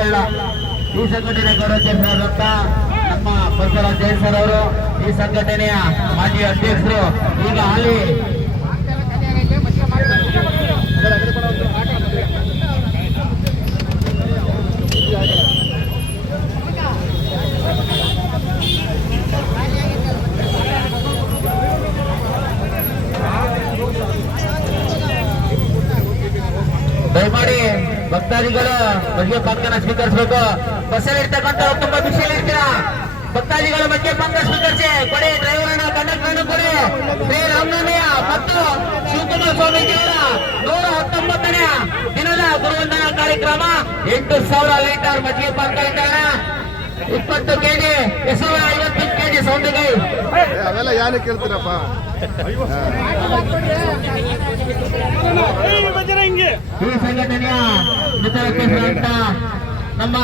ಹಳ್ಳ. ಈ ಸಂಘಟನೆ ಗೌರವಾಧ್ಯಕ್ಷರಾದಂತ ನಮ್ಮ ಬಸವರಾಜ್ ಜೈನ್ ಸರ್ ಅವರು, ಈ ಸಂಘಟನೆಯ ಮಾಜಿ ಅಧ್ಯಕ್ಷರು, ಈಗ ಹಾಲಿ ದಯಮಾಡಿ ಭಕ್ತಾದಿಗಳು ಮಜ್ಜಿಗೆ ಪಾಕನ ಸ್ವೀಕರಿಸಬೇಕು. ಬಸ್ಸಲ್ಲಿ ಇರ್ತಕ್ಕಂಥ ತುಂಬಾ ಬಿಸಿಲು ಇರ್ತೀರಾ, ಭಕ್ತಾದಿಗಳು ಮಜ್ಜಿಗೆ ಪಾಕ ಸ್ವೀಕರಿಸಿ ಕೊಡಿ. ಡ್ರೈವರ್ ಕಂಡಕ್ಟರ್ ಕೊಡಿ. ಶ್ರೀ ರಾಮನವಮಿಯ ಮತ್ತು ಶಿವಕುಮಾರ ಸ್ವಾಮೀಜಿಯವರ 119ನೇ ದಿನದ ಗುರುವಂದನಾ ಕಾರ್ಯಕ್ರಮ. 8,000 ಲೀಟರ್ ಮಜ್ಜಿಗೆ ಪಾಕ ವಿತರಣ, 20 ಕೆಜಿ ಹೆಸರು, 50 ಕೆಜಿ ಸೌಂದರ್ಯ. ಅವೆಲ್ಲ ಯಾರು ಕೇಳ್ತೀರಪ್ಪ? ಈ ಸಂಘಟನೆಯ ಮಿತ್ರರಾದಂತ ನಮ್ಮ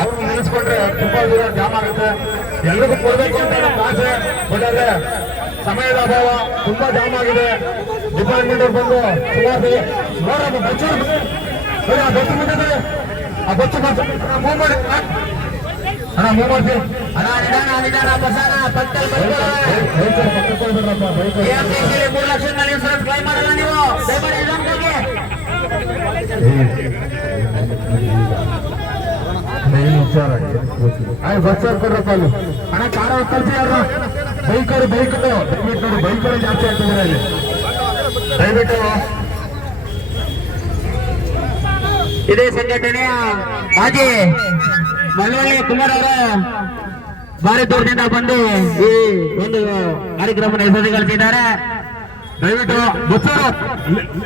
ಅವ್ರು ನಿಲ್ಲಿಸ್ಕೊಂಡ್ರೆ ತುಂಬಾ ದೂರ ಜಾಮ್ ಆಗುತ್ತೆ. ಎಲ್ರಿಗೂ ಕೊಡ್ಬೇಕು ಅಂತ ನಮ್ಮ ಆಸೆ, ಬಟ್ ಆದ್ರೆ ಸಮಯದ ಅಭಾವ, ತುಂಬಾ ಜಾಮ್ ಆಗಿದೆ. ಡಿಪಾರ್ಟ್ಮೆಂಟ್ ಅವ್ರು ಬಂದು ಸುಮಾರು ನೋಡ್ರಪ್ಪ ಬಚ್ಚ ಆ ಬಚ್ಚು ಮುಂದೆ ಆ ಬಚ್ಚು ಮೂವ್ ಮಾಡಿ ಅಣ್ಣ, ಮೂವ್ ಮಾಡ್ತೀವಿ ಅಣ್ಣ. ನಿಧಾನ ಬಸನ ಪಕ್ಕದಲ್ಲಿ 3 ಲಕ್ಷದ ಮೇಲೆ ಇನ್ಸೂರೆನ್ಸ್ ಕ್ಲೈಮ್ ಮಾಡಲ್ಲ ನೀವು. ದಯಮಾಡಿ ನಿಧಾನಕ್ಕೆ ಹೋಗಿ. ಬಸ್ಸರ್ ಕೊಡ್ರಪ್ಪ ಅಲ್ಲಿ. ಅಣ್ಣ ಕಾರ ಕಲ್ಸಿ ಯಾರು ಬೈಕರು ದಯವಿಟ್ಟು ನೋಡಿ, ಬೈಕರು ಜಾಸ್ತಿ ಆಗ್ತಿದ್ದಾರೆ ಅಲ್ಲಿ. ದಯವಿಟ್ಟು ಇದೇ ಸಂಘಟನೆಯ ಮಾಜಿ ಮಳವಳ್ಳಿ ಕುಮಾರ್ ಅವರು ಭಾರಿ ದೂರದಿಂದ ಬಂದು ಈ ಒಂದು ಕಾರ್ಯಕ್ರಮ ಯಶಸ್ವಿಗೊಳಿಸಿದ್ದಾರೆ. ದಯವಿಟ್ಟು ಬಸ್ಸರು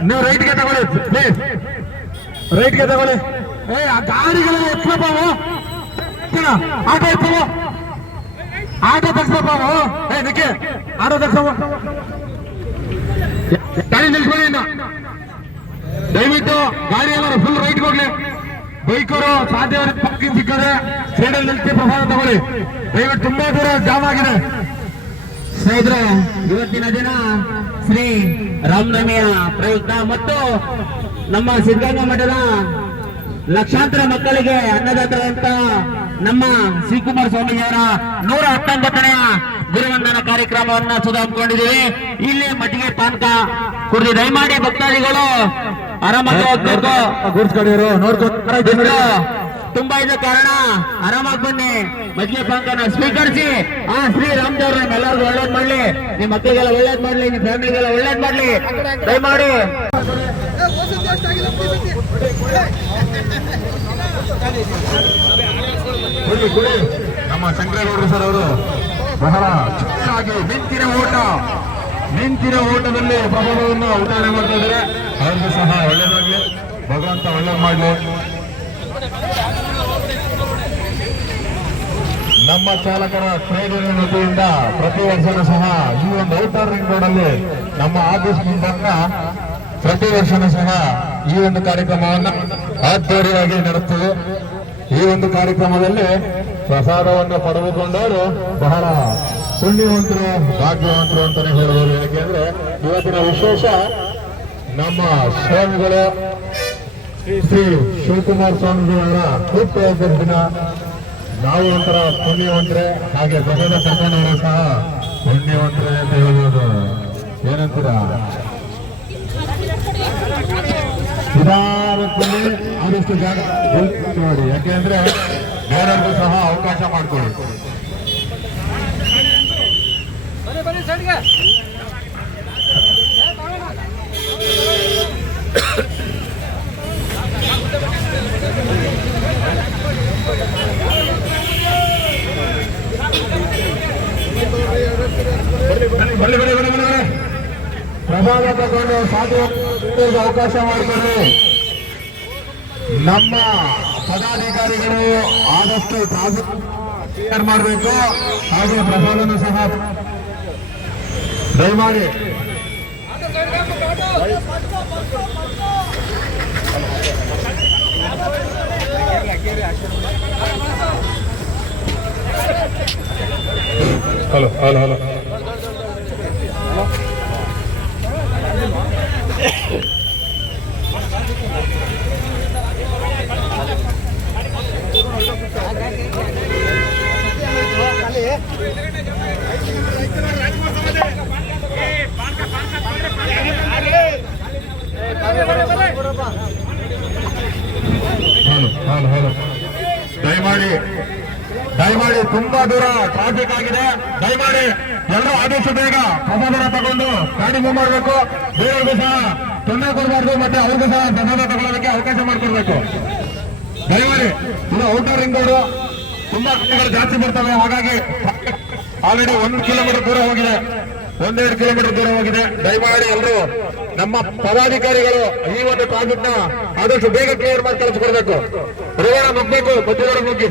ನೀವು ರೈಟ್ಗೆ ತಗೊಳ್ಳಿ, ಪ್ಲೀಸ್ ರೈಟ್ಗೆ ತಗೊಳ್ಳಿ. ಆ ಗಾಡಿಗಳೆಲ್ಲ ಎತ್ಸಪ್ಪ, ಆಟೋ ಎತ್ತವ, ಆಟೋ ತಗ್ಸಪ್ಪ. ನಿಕ್ಕೆ ಆಟೋ ತಗ್ಸವ, ಗಾಡಿ ನಿಲ್ಸ್ಕೊಳ್ಳಿ. ಇನ್ನು ದಯವಿಟ್ಟು ಗಾಡಿ ಎಲ್ಲ ಫುಲ್ ರೈಟ್ಗೆ ಹೋಗ್ಲಿ. ಬೈಕರು ಸಾಧ್ಯವಾದ ಪಾರ್ಕಿಂಗ್ ಸಿಕ್ಕರೆ ಸೈಡಲ್ಲಿ ನಿಲ್ಸಿ ಪ್ರಸಾದ ತಗೊಳ್ಳಿ. ದಯವಿಟ್ಟು ತುಂಬಾ ದೂರ ಜಾಮ್ ಆಗಿದೆ. ಸ್ನೇಹಿತರೆ, ಇವತ್ತಿನ ದಿನ ಶ್ರೀ ರಾಮನವಮಿಯ ಪ್ರಯುಕ್ತ ಮತ್ತು ನಮ್ಮ ಸಿದ್ಧಗಂಗಾ ಮಠದ ಲಕ್ಷಾಂತರ ಮಕ್ಕಳಿಗೆ ಅನ್ನದಾತರಂತ ನಮ್ಮ ಶಿವಕುಮಾರ ಸ್ವಾಮೀಜಿಯವರ 119ನೇ ಗುರುವಂದನಾ ಕಾರ್ಯಕ್ರಮವನ್ನ ಹಮ್ಮಿಕೊಂಡಿದ್ದೀವಿ. ಇಲ್ಲಿ ಮಜ್ಜಿಗೆ ಪಾನಕ ಕುಡಿದು ದಯಮಾಡಿ ಭಕ್ತಾದಿಗಳು ಆರಾಮಾಗಿ ಹೋಗ್ಬೇಕು. ತುಂಬಾ ಇದ ಕಾರಣ ಆರಾಮಾಗಿ ಬನ್ನಿ, ಮಜ್ಜಿಗೆ ಪಾನಕನ ಸ್ವೀಕರಿಸಿ. ಆ ಶ್ರೀ ರಾಮದೇವ್ರ ಎಲ್ಲರಿಗೂ ಒಳ್ಳೇದ್ ಮಾಡ್ಲಿ, ನಿಮ್ ಮಕ್ಕಳಿಗೆಲ್ಲ ಒಳ್ಳೇದ್ ಮಾಡ್ಲಿ, ನಿಮ್ ಫ್ಯಾಮಿಲಿಗೆಲ್ಲ ಒಳ್ಳೇದ್ ಮಾಡ್ಲಿ. ದಯಮಾಡಿ ನಮ್ಮ ಶಂಕರೇಗೌಡರು ಸರ್ ಅವರು ಬಹಳ ಚೆನ್ನಾಗಿ ನಿಂತಿನ ಓಟದಲ್ಲಿ ಪ್ರಭಾವವನ್ನು ಉದಾಹರಣೆ ಮಾಡ್ತಾ ಇದ್ದಾರೆ. ಅವ್ರಿಗೂ ಸಹ ಒಳ್ಳೇದಾಗ್ಲಿ, ಭಗವಂತ ಒಳ್ಳೇದ್ ಮಾಡ್ಲಿ. ನಮ್ಮ ಚಾಲಕರ ಟ್ರೇಡ್ ವತಿಯಿಂದ ಪ್ರತಿ ವರ್ಷನೂ ಸಹ ಈ ಒಂದು ಔಟರ್ ರಿಂಗ್ ರೋಡ್ ಅಲ್ಲಿ ನಮ್ಮ ಆಫೀಸ್ ಮುಂಭಾಗ ಪ್ರತಿ ವರ್ಷನೂ ಸಹ ಈ ಒಂದು ಕಾರ್ಯಕ್ರಮವನ್ನು ಅದ್ದೂರಿಯಾಗಿ ನಡೆಸುತ್ತದೆ. ಈ ಒಂದು ಕಾರ್ಯಕ್ರಮದಲ್ಲಿ ಪ್ರಸಾದವನ್ನು ಪಡೆದುಕೊಂಡವರು ಬಹಳ ಪುಣ್ಯವಂತರು, ಭಾಗ್ಯವಂತರು ಅಂತಾನೆ ಹೇಳ್ಬೋದು. ಯಾಕೆಂದ್ರೆ ಇವತ್ತಿನ ವಿಶೇಷ ನಮ್ಮ ಸ್ವಾಮಿಗಳು ಶ್ರೀ ಶಿವಕುಮಾರ ಸ್ವಾಮೀಜಿಯವರ ಹುಟ್ಟುಹಬ್ಬದ ದಿನ. ನಾವು ಒಂಥರ ಪುಣ್ಯವಂತರೆ, ಹಾಗೆ ಪ್ರಸಾದ ಕರ್ಕೊಂಡವರು ಸಹ ಪುಣ್ಯವಂತರೇ ಅಂತ ಹೇಳ್ಬೋದು. ಏನಂತೀರಾ? ನಿಧಾನದಲ್ಲಿ ಆದಷ್ಟು ಜಾಗ ಮಾಡಿ, ಯಾಕೆಂದ್ರೆ ಬೇರೆಯವ್ರಿಗೂ ಸಹ ಅವಕಾಶ ಮಾಡಿಕೊಡಿ. ಪ್ರಸಾದ ತಗೊಂಡು ಸಾಧು ಅವಕಾಶ ಮಾಡಿಕೊಡಿ. ನಮ್ಮ ಪದಾಧಿಕಾರಿಗಳು ಆದಷ್ಟು ಕ್ಲಿಯರ್ ಮಾಡಬೇಕು. ಹಾಗೆ ಪ್ರಸಾದನ ಸಹ ದಯಮಾಡಿ ಹಲೋ ಹಲೋ ಹಲೋ ಹೌದು ದಯಮಾಡಿ ತುಂಬಾ ದೂರ ಟ್ರಾಫಿಕ್ ಆಗಿದೆ. ದಯಮಾಡಿ ಎಲ್ಲರೂ ಆದಷ್ಟು ಬೇಗ ಪ್ರಸಾದ ತಗೊಂಡು ಗಾಡಿ ಮೂವ್ ಮಾಡಬೇಕು. ಬೇರೆಯವ್ರಿಗೂ ಸಹ ತೊಂದರೆ ಕೊಡಬಾರ್ದು, ಮತ್ತೆ ಅವ್ರಿಗೂ ಸಹ ಪ್ರಸಾದ ತಗೊಳ್ಳೋದಕ್ಕೆ ಅವಕಾಶ ಮಾಡಿಕೊಡ್ಬೇಕು. ದಯಮಾಡಿ ಇದು ಔಟರ್ ರಿಂಗ್ ರೋಡ್, ತುಂಬಾ ಗಾಡಿಗಳು ಜಾಸ್ತಿ ಬರ್ತವೆ. ಹಾಗಾಗಿ ಆಲ್ರೆಡಿ 1 ಕಿಲೋಮೀಟರ್ ದೂರ ಹೋಗಿದೆ, 1-2 ಕಿಲೋಮೀಟರ್ ದೂರ ಹೋಗಿದೆ. ದಯಮಾಡಿ ಎಲ್ಲರೂ ನಮ್ಮ ಪದಾಧಿಕಾರಿಗಳು ಈ ಒಂದು ಟ್ರಾಫಿಕ್ ನ ಆದಷ್ಟು ಬೇಗ ಕ್ಲಿಯರ್ ಮಾಡಿ ಕಳಿಸ್ಕೊಡ್ಬೇಕು. ರೋಡ ನುಗ್ಬೇಕು, ಮಧ್ಯದೊಳಗೆ ನುಗ್ಗಿ